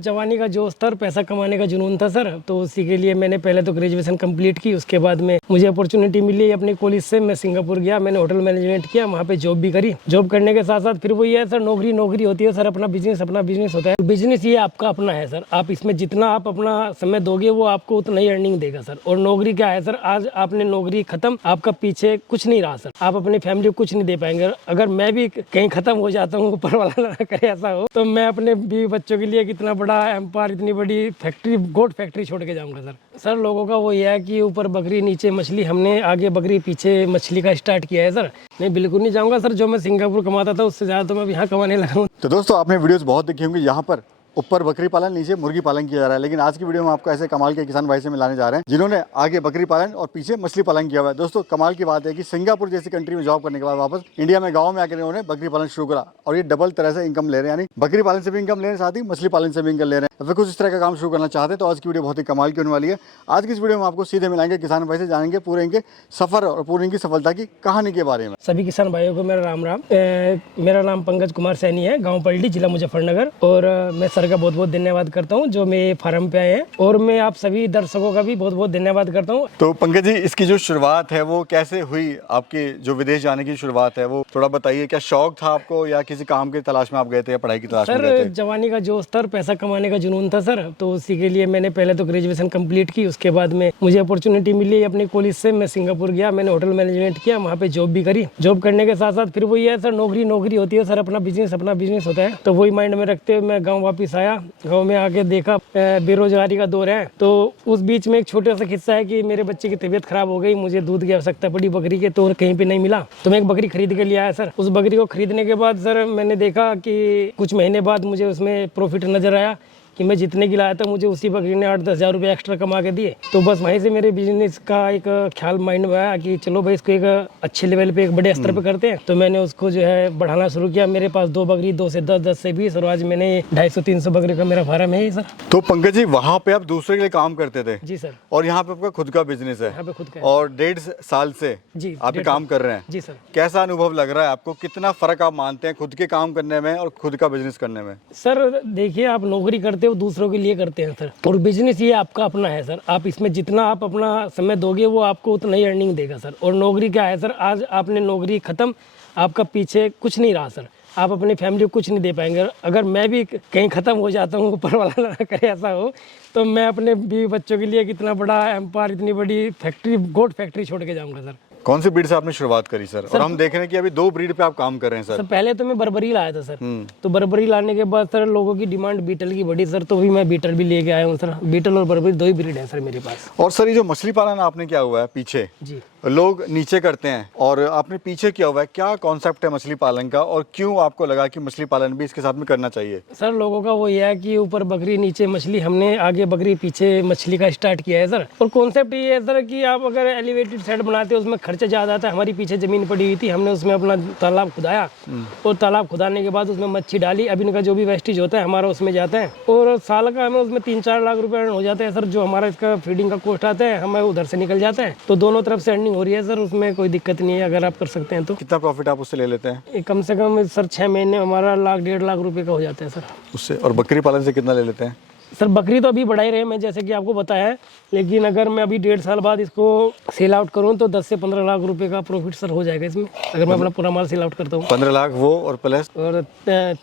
जवानी का जो स्तर पैसा कमाने का जुनून था सर, तो उसी के लिए मैंने पहले तो ग्रेजुएशन कंप्लीट की। उसके बाद में मुझे अपॉर्चुनिटी मिली अपनी कॉलेज से, मैं सिंगापुर गया, मैंने होटल मैनेजमेंट किया, वहाँ पे जॉब भी करी। जॉब करने के साथ साथ फिर वही है सर, नौकरी होती है सर, अपना बिजनेस होता है। बिजनेस ये आपका अपना है सर, आप इसमें जितना आप अपना समय दोगे वो आपको उतना ही अर्निंग देगा सर। और नौकरी क्या है सर, आज आपने नौकरी खत्म, आपका पीछे कुछ नहीं रहा सर, आप अपनी फैमिली को कुछ नहीं दे पाएंगे। अगर मैं भी कहीं खत्म हो जाता हूँ, ऊपर वाला ना करे ऐसा हो, तो मैं अपने बीवी बच्चों के लिए कितना बड़ा एम्पायर, इतनी बड़ी फैक्ट्री, गोट फैक्ट्री छोड़ के जाऊंगा सर। सर लोगों का वो ये है कि ऊपर बकरी नीचे मछली, हमने आगे बकरी पीछे मछली का स्टार्ट किया है सर। मैं बिल्कुल नहीं जाऊंगा सर, जो मैं सिंगापुर कमाता था उससे ज़्यादा तो मैं यहाँ कमाने लगा हूँ। तो दोस्तों आपने वीडियोस बहुत देखी होंगी, यहाँ पर ऊपर बकरी पालन नीचे मुर्गी पालन किया जा रहा है, लेकिन आज की वीडियो में आपको ऐसे कमाल के किसान भाई से मिलाने जा रहे हैं जिन्होंने आगे बकरी पालन और पीछे मछली पालन किया हुआ है। दोस्तों कमाल की बात है कि सिंगापुर जैसी कंट्री में जॉब करने के बाद वापस इंडिया में गाँव में आकर उन्होंने बकरी पालन शुरू करा और ये डबल तरह से इनकम ले रहे हैं, यानी बकरी पालन से भी इनकम ले रहे हैं, साथ ही मछली पालन से भी इनकम ले रहे हैं। फिर कुछ इस तरह का काम शुरू करना चाहते हैं तो आज की वीडियो बहुत ही कमाल की होने वाली है। आज की इस वीडियो में आपको सीधे मिलाएंगे किसान भाई से, जानेंगे पूरे इनके सफर और पूरी इनकी सफलता की कहानी के बारे में। सभी किसान भाइयों को मेरा राम राम। मेरा नाम पंकज कुमार सैनी है, गांव पलटी, जिला मुजफ्फरनगर। और मैं सर का बहुत बहुत धन्यवाद करता हूं जो मेरे फार्म पे आए हैं, और मैं आप सभी दर्शकों का भी बहुत बहुत धन्यवाद करता हूं। तो पंकज जी, इसकी जो शुरुआत है वो कैसे हुई, आपकी जो विदेश जाने की शुरुआत है वो थोड़ा बताइए। क्या शौक था आपको या किसी काम की तलाश में आप गए थे या पढ़ाई की तलाश में गए थे? सर जवानी का जो स्तर पैसा कमाने का जुनून था सर, तो उसी के लिए मैंने पहले तो ग्रेजुएशन कंप्लीट की। उसके बाद में मुझे अपॉर्चुनिटी मिली अपनी कॉलेज से, मैं सिंगापुर गया, मैंने होटल मैनेजमेंट किया, वहाँ पे जॉब भी करी। जॉब करने के साथ साथ फिर वही है सर, नौकरी होती है सर, अपना बिजनेस होता है। तो वही माइंड में रखते हुए मैं गाँव वापिस आया। गाँव में आके देखा बेरोजगारी का दौर है, तो उस बीच में एक छोटा सा किस्सा है कि मेरे बच्चे की तबीयत खराब हो गई, मुझे दूध की आवश्यकता पड़ी बकरी के, तो कहीं पे नहीं मिला, तो मैं एक बकरी खरीद के लिया है सर। उस बकरी को खरीदने के बाद सर मैंने देखा कि कुछ महीने बाद मुझे उसमें प्रॉफिट नजर आया कि मैं जितने की लाया था मुझे उसी बकरी ने 8-10 हज़ार रुपये एक्स्ट्रा कमा के दिए। तो बस वहीं से मेरे बिजनेस का एक ख्याल माइंड में आया कि चलो भाई इसको एक अच्छे लेवल पे, एक बड़े स्तर पे करते हैं। तो मैंने उसको जो है बढ़ाना शुरू किया। मेरे पास 2 बकरी, 2 से 10, 10 से 20, और आज मैंने 250-300 बकरी का मेरा फार्म है सर। तो पंकज जी, वहाँ पे आप दूसरे के लिए काम करते थे? जी सर। और यहाँ पे आपका खुद का बिजनेस है? यहाँ पे खुद का और 1.5 साल से जी आप ये काम कर रहे हैं? जी सर। कैसा अनुभव लग रहा है आपको? कितना फर्क आप मानते हैं खुद के काम करने में और खुद का बिजनेस करने में? सर देखिए, आप नौकरी करते हो दूसरों के लिए करते हैं सर, और बिजनेस ये आपका अपना है सर, आप इसमें जितना आप अपना समय दोगे वो आपको उतना ही अर्निंग देगा सर। और नौकरी क्या है सर, आज आपने नौकरी खत्म, आपका पीछे कुछ नहीं रहा सर, आप अपनी फैमिली को कुछ नहीं दे पाएंगे। अगर मैं भी कहीं खत्म हो जाता हूँ, ऊपर वाला ना करे ऐसा हो, तो मैं अपने बीवी बच्चों के लिए कितना बड़ा एम्पायर, इतनी बड़ी फैक्ट्री, गोट फैक्ट्री छोड़ के जाऊंगा सर। कौन सी ब्रीड से आपने शुरुआत करी सर? और हम देख रहे हैं कि अभी 2 ब्रीड पे आप काम कर रहे हैं सर। पहले तो मैं बर्बरी लाया था सर, तो बर्बरी लाने के बाद सर लोगों की डिमांड बीटल की बढ़ी सर, तो भी मैं बीटल भी लेके आया हूँ सर। बीटल और बर्बरी 2 ही ब्रीड है सर मेरे पास। और सर ये जो मछली पालन आपने किया हुआ है पीछे, जी, लोग नीचे करते हैं और आपने पीछे किया हुआ है, क्या कॉन्सेप्ट है मछली पालन का और क्यों आपको लगा कि मछली पालन भी इसके साथ में करना चाहिए? सर लोगों का वो ये है कि ऊपर बकरी नीचे मछली, हमने आगे बकरी पीछे मछली का स्टार्ट किया है सर। और कॉन्सेप्ट ये है सर कि आप अगर एलिवेटेड सेट बनाते हो उसमें खर्चा ज़्यादा आता है। हमारी पीछे जमीन पड़ी हुई थी, हमने उसमें अपना तालाब खुदाया, और तालाब खुदाने के बाद उसमें मच्छी डाली। अब इनका जो भी वेस्टेज होता है हमारा उसमें जाता है, और साल का हमें उसमें 3-4 लाख रुपए हो जाते हैं सर। जो हमारा इसका फीडिंग का कॉस्ट आता है हमें उधर से निकल जाता है, तो दोनों तरफ से अर्निंग हो रही है सर, उसमें कोई दिक्कत नहीं है अगर आप कर सकते हैं तो। कितना प्रॉफिट आप उससे ले लेते हैं? कम से कम सर 6 महीने हमारा 1-1.5 लाख रुपए का हो जाता है सर उससे। और बकरी पालन से कितना ले लेते हैं? सर बकरी तो अभी बढ़ा ही रहे मैं, जैसे कि आपको बताया है, लेकिन अगर मैं अभी 1.5 साल बाद इसको सेल आउट करूं तो 10 से 15 लाख रुपए का प्रॉफिट सर हो जाएगा इसमें, अगर मैं अपना पूरा माल सेल आउट करता हूँ। 15 लाख वो और प्लस और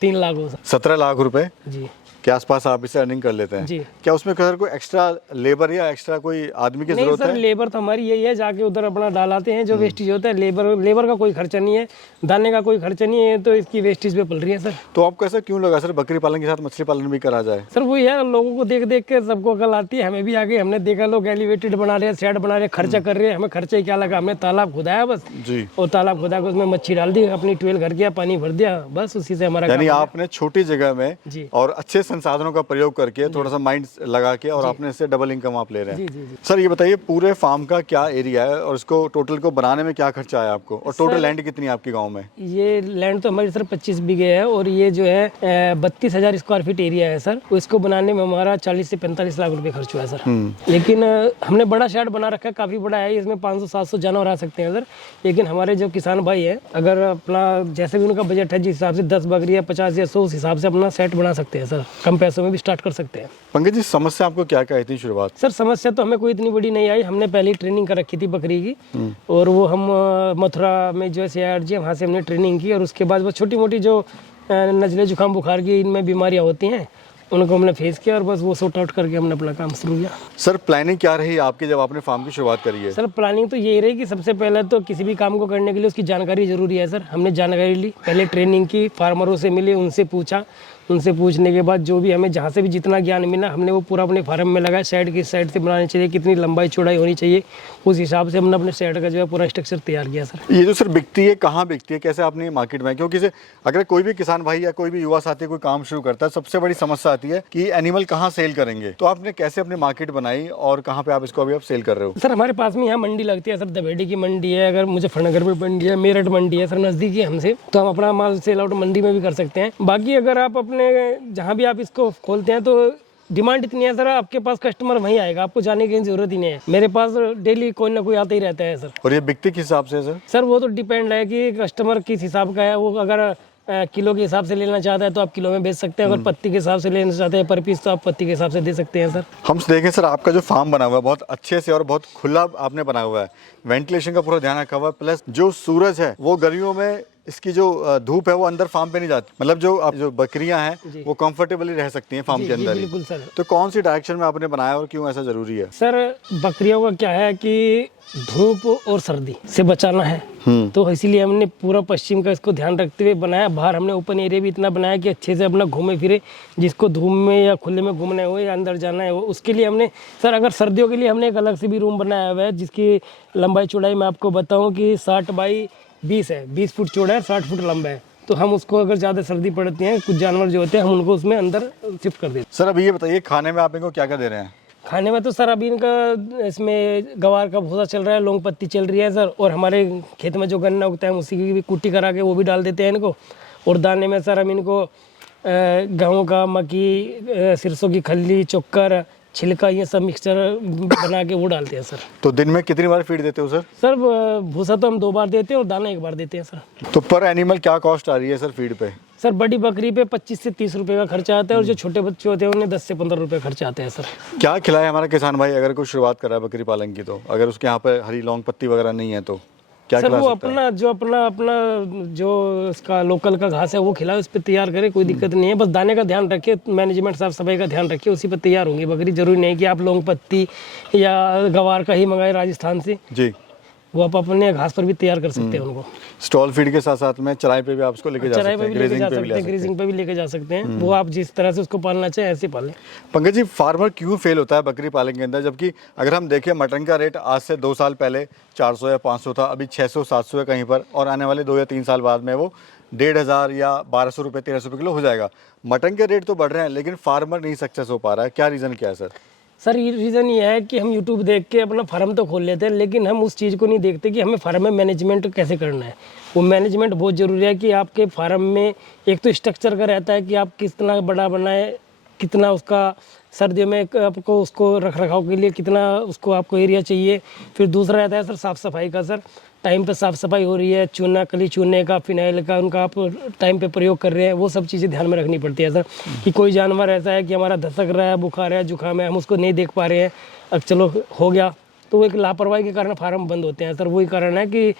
3 लाख हो सर। 17 लाख रुपए जी के आसपास आप इसे अर्निंग कर लेते हैं जी। क्या उसमें सर कोई एक्स्ट्रा लेबर या एक्स्ट्रा कोई आदमी की जरूरत सर, है? लेबर तो हमारी यही है, जाके उधर अपना डालाते हैं, जो वेस्टेज होता है लेबर का कोई खर्चा नहीं है, दाने का कोई खर्चा नहीं है, तो इसकी वेस्टेज पे पल रही है सर। तो आपको ऐसा क्यों लगा सर बकरी पालन के साथ मछली पालन भी करा जाए? सर वही है, लोगों को देख देख के सबको अकल आती है, हमें भी आगे, हमने देखा लोग एलिवेटेड बना रहे हैं, शेड बना रहे हैं, खर्चा कर रहे हैं। हमें खर्चा क्या लगा, हमने तालाब खुदाया बस जी, और तालाब खुदा के उसमें मच्छी डाल दी, अपनी ट्यूबवेल घर गया, पानी भर दिया, बस उसी से हमारा यानी आपने छोटी जगह में जी और अच्छे संसाधनों का प्रयोग करके थोड़ा सा माइंड लगा के और आपने इससे डबल इनकम आप ले रहे हैं। जी। सर ये बताइए पूरे फार्म का क्या एरिया है और इसको टोटल को बनाने में क्या खर्चा आया आपको, और टोटल लैंड कितनी है आपके गांव में? ये लैंड तो हमारी सर 25 बीघे है, और ये जो है 32,000 स्क्वायर फीट एरिया है सर। इसको बनाने में हमारा 40 से 45 लाख रुपए खर्च हुआ है सर। लेकिन हमने बड़ा शेड बना रखा है, काफी बड़ा है, इसमें 500-700 जानवर आ सकते हैं सर। लेकिन हमारे जो किसान भाई है, अगर अपना जैसे भी उनका बजट है, जिस हिसाब से 10 बकरी या 50 या 100 उस हिसाब से अपना सेट बना सकते हैं सर, कम पैसों में भी स्टार्ट कर सकते हैं। पंकज जी, समस्या आपको क्या क्या आई थी शुरुआत? सर समस्या तो हमें कोई इतनी बड़ी नहीं आई, हमने पहले ही ट्रेनिंग कर रखी थी बकरी की, और वो हम मथुरा में जो है CIRG है वहाँ से हमने ट्रेनिंग की, और उसके बाद वो छोटी मोटी जो नज़ले जुकाम बुखार की इनमें बीमारियाँ होती हैं उनको हमने फेस किया, और बस वो सॉर्ट आउट करके हमने अपना काम शुरू किया। सर प्लानिंग क्या रही आपकी जब आपने फार्म की शुरुआत करी है? सर प्लानिंग तो यही रही कि सबसे पहले तो किसी भी काम को करने के लिए उसकी जानकारी जरूरी है सर। हमने जानकारी ली, पहले ट्रेनिंग की, फार्मरों से मिले, उनसे पूछा, उनसे पूछने के बाद जो भी हमें जहाँ से भी जितना ज्ञान मिला हमने वो पूरा अपने फार्म में लगाया। शेड किस साइड से बनानी चाहिए, कितनी लंबाई चौड़ाई होनी चाहिए, उस हिसाब से हमने अपने शेड का जो है पूरा स्ट्रक्चर तैयार किया सर। ये जो सर बिकती है, कहाँ बिकती है, कैसे आपने मार्केट में? क्योंकि अगर कोई भी किसान भाई या कोई भी युवा साथी कोई काम शुरू करता है, सबसे बड़ी समस्या आती है कि एनिमल कहाँ सेल करेंगे। तो आपने कैसे अपनी मार्केट बनाई और कहाँ पे आप इसको अभी आप सेल कर रहे हो? सर हमारे पास में यहाँ मंडी लगती है सर, दबेड़ी की मंडी है, अगर मुजफ्फरनगर में मंडी है, मेरठ मंडी है सर, नज़दीकी है हमसे, तो हम अपना माल सेल आउट मंडी में भी कर सकते हैं। बाकी अगर आप अपने जहाँ भी आप इसको खोलते हैं तो डिमांड इतनी है सर, आपके पास कस्टमर वहीं आएगा, आपको जाने की जरूरत ही नहीं है। मेरे पास डेली कोई ना कोई आता ही रहता है सर। और ये बिकती किस हिसाब से सर? सर वो तो डिपेंड है कि कस्टमर किस हिसाब का है, वो अगर किलो के हिसाब से लेना चाहता है तो आप किलो में बेच सकते हैं, अगर पत्ती के हिसाब से लेना चाहते हैं पर पीस तो आप पत्ती के हिसाब से दे सकते हैं सर। हम देखें सर, आपका जो फार्म बना हुआ है बहुत अच्छे से और बहुत खुला आपने बना हुआ है, वेंटिलेशन का पूरा ध्यान रखा हुआ है, प्लस जो सूरज है वो गर्मियों में इसकी जो धूप है वो अंदर फार्म पे नहीं जाती, मतलब जो बकरियां हैं वो कंफर्टेबली रह सकती हैं फार्म के अंदर ही। बिल्कुल सर। तो कौन सी डायरेक्शन में आपने बनाया और क्यों ऐसा जरूरी है? सर बकरियों का क्या है कि धूप और सर्दी से बचाना है, तो इसीलिए हमने पूरा पश्चिम का इसको ध्यान रखते हुए बनाया। बाहर हमने ओपन एरिया भी इतना बनाया कि अच्छे से अपना घूमे फिरे, जिसको धूप में या खुले में घूमना हो या अंदर जाना है, उसके लिए हमने सर, अगर सर्दियों के लिए हमने एक अलग से भी रूम बनाया हुआ है, जिसकी लंबाई चौड़ाई मैं आपको बताऊं कि 60 बाई 20 है, 20 फुट चौड़ा है, 60 फुट लंबा है। तो हम उसको अगर ज़्यादा सर्दी पड़ती है, कुछ जानवर जो होते हैं हम उनको उसमें अंदर शिफ्ट कर देते हैं। सर अभी ये बताइए, खाने में आप इनको क्या क्या दे रहे हैं? खाने में तो सर अभी इनका इसमें गवार का भूसा चल रहा है, लौंग पत्ती चल रही है सर, और हमारे खेत में जो गन्ना उगता है उसी की भी कुट्टी करा के वो भी डाल देते हैं इनको। और दाने में सर हम इनको गेहूँ का, मक्की, सरसों की खल्ली, चोकर, छिलका, ये सब मिक्सचर बना के वो डालते हैं सर। तो दिन में कितनी बार फीड देते हो सर? सर भूसा तो हम 2 बार देते हैं और दाना 1 बार देते हैं सर। तो पर एनिमल क्या कॉस्ट आ रही है सर फीड पे? सर बड़ी बकरी पे 25 से 30 रुपए का खर्चा आता है, और जो छोटे बच्चे होते हैं उन्हें 10 से 15 रुपए खर्चा आता है सर। क्या खिलाए हमारा किसान भाई अगर कोई शुरुआत कर रहा है बकरी पालन की? तो अगर उसके यहाँ पे हरी लौंग पत्ती वगैरह नहीं है तो क्या सर खिला वो सकता है? अपना जो इसका लोकल का घास है वो खिलाए, उस पर तैयार करे, कोई दिक्कत नहीं है। बस दाने का ध्यान रखे, मैनेजमेंट साफ सफाई का ध्यान रखे, उसी पर तैयार होंगी बकरी। जरूरी नहीं कि आप लौंग पत्ती या गवार का ही मंगाए राजस्थान से, जी, वो आप अपने घास पर भी तैयार कर सकते हैं उनको। स्टॉल फीड के साथ साथ में चराई पे भी आप उसको लेके जा चराई सकते पे हैं, भी लेके ग्रेजिंग जा पे भी सकते ले हैं, सकते हैं। ग्रेजिंग पे भी लेके जा सकते हैं, वो आप जिस तरह से उसको पालना चाहें ऐसे पालें। पंकज जी, फार्मर क्यों फेल होता है बकरी पालन के अंदर? जबकि अगर हम देखें मटन का रेट आज से 2 साल पहले 400 या 500 था, अभी 600-700 है कहीं पर, और आने वाले 2 या 3 साल बाद में वो 1500 या 1200 रुपये 1300 रुपये किलो हो जाएगा। मटन के रेट तो बढ़ रहे हैं लेकिन फार्मर नहीं सक्सेस हो पा रहा है, क्या रीज़न क्या है सर? सर ये रीज़न ये है कि हम यूट्यूब देख के अपना फार्म तो खोल लेते हैं, लेकिन हम उस चीज़ को नहीं देखते कि हमें फार्म में मैनेजमेंट कैसे करना है। वो मैनेजमेंट बहुत ज़रूरी है कि आपके फार्म में एक तो स्ट्रक्चर का रहता है कि आप कितना बड़ा बनाए, कितना उसका सर्दियों में आपको उसको रख रखाव के लिए कितना उसको आपको एरिया चाहिए। फिर दूसरा रहता है सर साफ़ सफाई का। सर टाइम पे साफ़ सफाई हो रही है, चूना कली चूने का, फिनाइल का, उनका आप टाइम पे प्रयोग कर रहे हैं, वो सब चीज़ें ध्यान में रखनी पड़ती है सर। कि कोई जानवर ऐसा है कि हमारा धसक रहा है, बुखार है, जुकाम है, हम उसको नहीं देख पा रहे हैं, अब चलो हो गया, तो एक लापरवाही के कारण फार्म बंद होते हैं सर। वही कारण है कि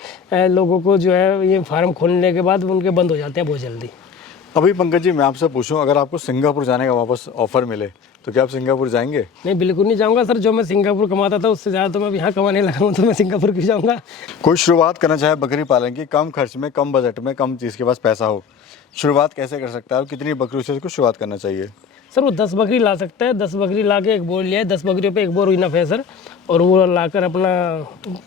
लोगों को जो है ये फार्म खोलने के बाद उनके बंद हो जाते हैं बहुत जल्दी। अभी पंकज जी मैं आपसे पूछूं, अगर आपको सिंगापुर जाने का वापस ऑफर मिले तो क्या आप सिंगापुर जाएंगे? नहीं, बिल्कुल नहीं जाऊंगा सर। जो मैं सिंगापुर कमाता था उससे ज़्यादा तो मैं यहाँ कमाने लगा हूँ, तो मैं सिंगापुर क्यों जाऊँगा। कोई शुरुआत करना चाहे बकरी पालन की, कम खर्च में, कम बजट में, कम चीज़ के पास पैसा हो, शुरुआत कैसे कर सकता है और कितनी बकरियों से इसको शुरुआत करना चाहिए? सर वो 10 बकरी ला सकता है, 10 बकरी ला के एक बोर लिया है, 10 बकरियों पे एक बोर इनफ है सर, और वो लाकर अपना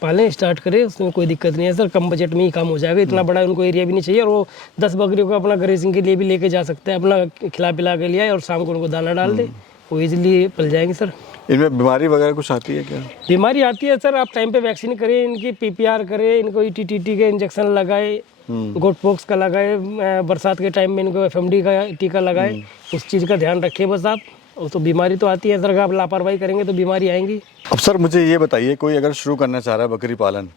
पालें, स्टार्ट करें, उसमें कोई दिक्कत नहीं है सर। कम बजट में ही काम हो जाएगा, इतना बड़ा उनको एरिया भी नहीं चाहिए, और वो 10 बकरियों को अपना ग्रेजिंग के लिए भी लेके जा सकते हैं, अपना खिला पिला के लिया और शाम को उनको दाना डाल दे, वो ईजिली पल जाएंगे सर। इनमें बीमारी वगैरह कुछ आती है क्या? बीमारी आती है सर, आप टाइम पे वैक्सीन करें, इनकी PPR करें, इनको ETTT के इंजेक्शन लगाए, गोट पॉक्स का लगाए, बरसात के टाइम में इनको FMD का टीका लगाए, उस चीज़ का ध्यान रखें बस आप। तो बीमारी तो आती है सर, अगर आप लापरवाही करेंगे तो बीमारी आएंगी। अब सर मुझे ये बताइए, कोई अगर शुरू करना चाह रहा है बकरी पालन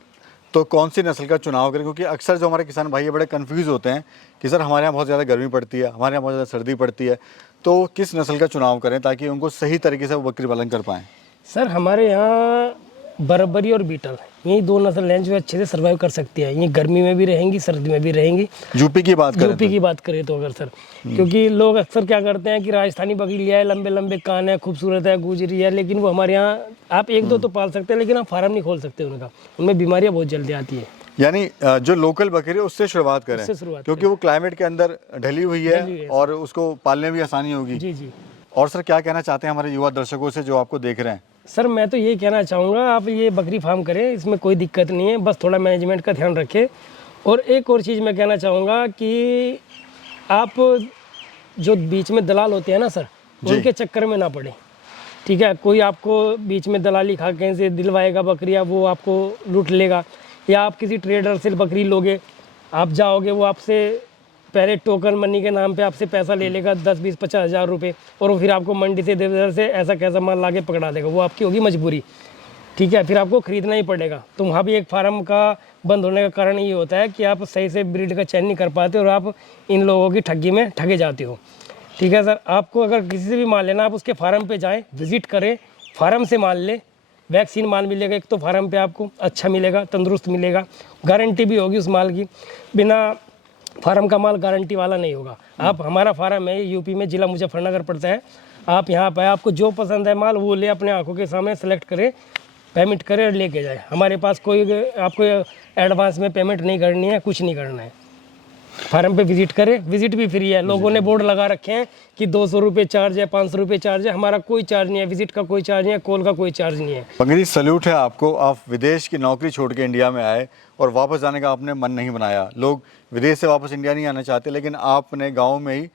तो कौन सी नस्ल का चुनाव करें? क्योंकि अक्सर जो हमारे किसान भाई बड़े कंफ्यूज होते हैं कि सर हमारे यहाँ बहुत ज़्यादा गर्मी पड़ती है, हमारे यहाँ बहुत ज़्यादा सर्दी पड़ती है, तो किस नस्ल का चुनाव करें ताकि उनको सही तरीके से वो बकरी पालन कर पाएँ? सर हमारे यहाँ बर्बरी और बीटल यही दो नस्ल हैं जो अच्छे से सर्वाइव कर सकती हैं। ये गर्मी में भी रहेंगी, सर्दी में भी रहेंगी। यूपी की बात करें यूपी की बात करें तो अगर सर, क्योंकि लोग अक्सर क्या करते हैं कि राजस्थानी बकरी लिया है, लंबे लंबे कान है, खूबसूरत है, गुजरी है, लेकिन वो हमारे यहाँ आप एक दो तो पाल सकते हैं, लेकिन आप फार्म नहीं खोल सकते उनका। उनमें बीमारियाँ बहुत जल्दी आती है। यानी जो लोकल बकरी है उससे शुरुआत करें, उससे शुरुआत क्योंकि वो क्लाइमेट के अंदर ढली हुई है और उसको पालने में भी आसानी होगी। जी जी। और सर क्या कहना चाहते हैं हमारे युवा दर्शकों से जो आपको देख रहे हैं? सर मैं तो यही कहना चाहूँगा, आप ये बकरी फार्म करें, इसमें कोई दिक्कत नहीं है, बस थोड़ा मैनेजमेंट का ध्यान रखें। और एक और चीज़ मैं कहना चाहूँगा कि आप जो बीच में दलाल होते हैं ना सर, उनके चक्कर में ना पड़े। ठीक है, कोई आपको बीच में दलाली खा कहीं से दिलवाएगा बकरियाँ, वो आपको लूट लेगा। या आप किसी ट्रेडर से बकरी लोगे, आप जाओगे, वो आपसे पहले टोकन मनी के नाम पे आपसे पैसा ले लेगा 10-20-50 हज़ार रुपये, और वो फिर आपको मंडी से इधर से ऐसा कैसा माल ला के पकड़ा देगा। वो आपकी होगी मजबूरी। ठीक है, फिर आपको ख़रीदना ही पड़ेगा। तो वहाँ भी एक फार्म का बंद होने का कारण ये होता है कि आप सही से ब्रीड का चयन नहीं कर पाते और आप इन लोगों की ठगी में ठगे जाते हो। ठीक है सर, आपको अगर किसी से भी माल लेना, आप उसके फार्म पे जाएं, विजिट करें, फार्म से माल लें। वैक्सीन माल मिलेगा एक तो फार्म पे आपको अच्छा मिलेगा, तंदुरुस्त मिलेगा, गारंटी भी होगी उस माल की। बिना फार्म का माल गारंटी वाला नहीं होगा। आप हमारा फार्म है यूपी में, जिला मुजफ्फरनगर पड़ता है। आप यहाँ पे आपको जो पसंद है माल वो ले, अपने आंखों के सामने सेलेक्ट करें, पेमेंट करें और लेके जाए। हमारे पास कोई आपको एडवांस में पेमेंट नहीं करनी है, कुछ नहीं करना है। फार्म पे विजिट करें, विजिट भी फ्री है। लोगों ने बोर्ड लगा रखे हैं कि 200 रुपये चार्ज है, 500 रुपये चार्ज है। हमारा कोई चार्ज नहीं है, विजिट का कोई चार्ज नहीं है, कॉल का कोई चार्ज नहीं है। पंकज जी सल्यूट है आपको, आप विदेश की नौकरी छोड़ के इंडिया में आए और वापस जाने का आपने मन नहीं बनाया। लोग विदेश से वापस इंडिया नहीं आना चाहते, लेकिन आपने गाँव में ही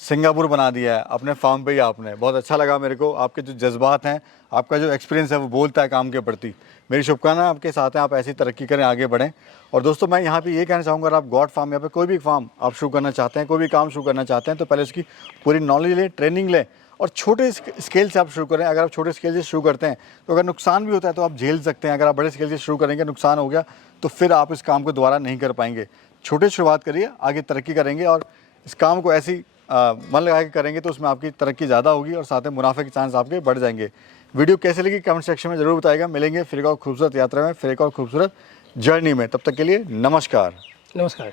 सिंगापुर बना दिया है, अपने फार्म पे ही आपने। बहुत अच्छा लगा मेरे को, आपके जो जज्बात हैं, आपका जो एक्सपीरियंस है वो बोलता है काम के प्रति। मेरी शुभकामनाएं आपके साथ हैं, आप ऐसी तरक्की करें, आगे बढ़ें। और दोस्तों मैं यहाँ पे ये कहना चाहूँगा, अगर आप गॉड फार्म या पे कोई भी फार्म आप शुरू करना चाहते हैं, कोई भी काम शुरू करना चाहते हैं, तो पहले उसकी पूरी नॉलेज लें, ट्रेनिंग लें और छोटे स्केल से आप शुरू करें। अगर आप छोटे स्केल से शुरू करते हैं तो अगर नुकसान भी होता है तो आप झेल सकते हैं। अगर आप बड़े स्केल से शुरू करेंगे, नुकसान हो गया तो फिर आप इस काम को दोबारा नहीं कर पाएंगे। छोटे शुरुआत करिए, आगे तरक्की करेंगे और इस काम को ऐसी मन लगा के करेंगे तो उसमें आपकी तरक्की ज़्यादा होगी और साथ में मुनाफे के चांस आपके बढ़ जाएंगे। वीडियो कैसे लगी कमेंट सेक्शन में ज़रूर बताइएगा। मिलेंगे फिर एक और खूबसूरत यात्रा में, फिर एक और खूबसूरत जर्नी में। तब तक के लिए नमस्कार। नमस्कार।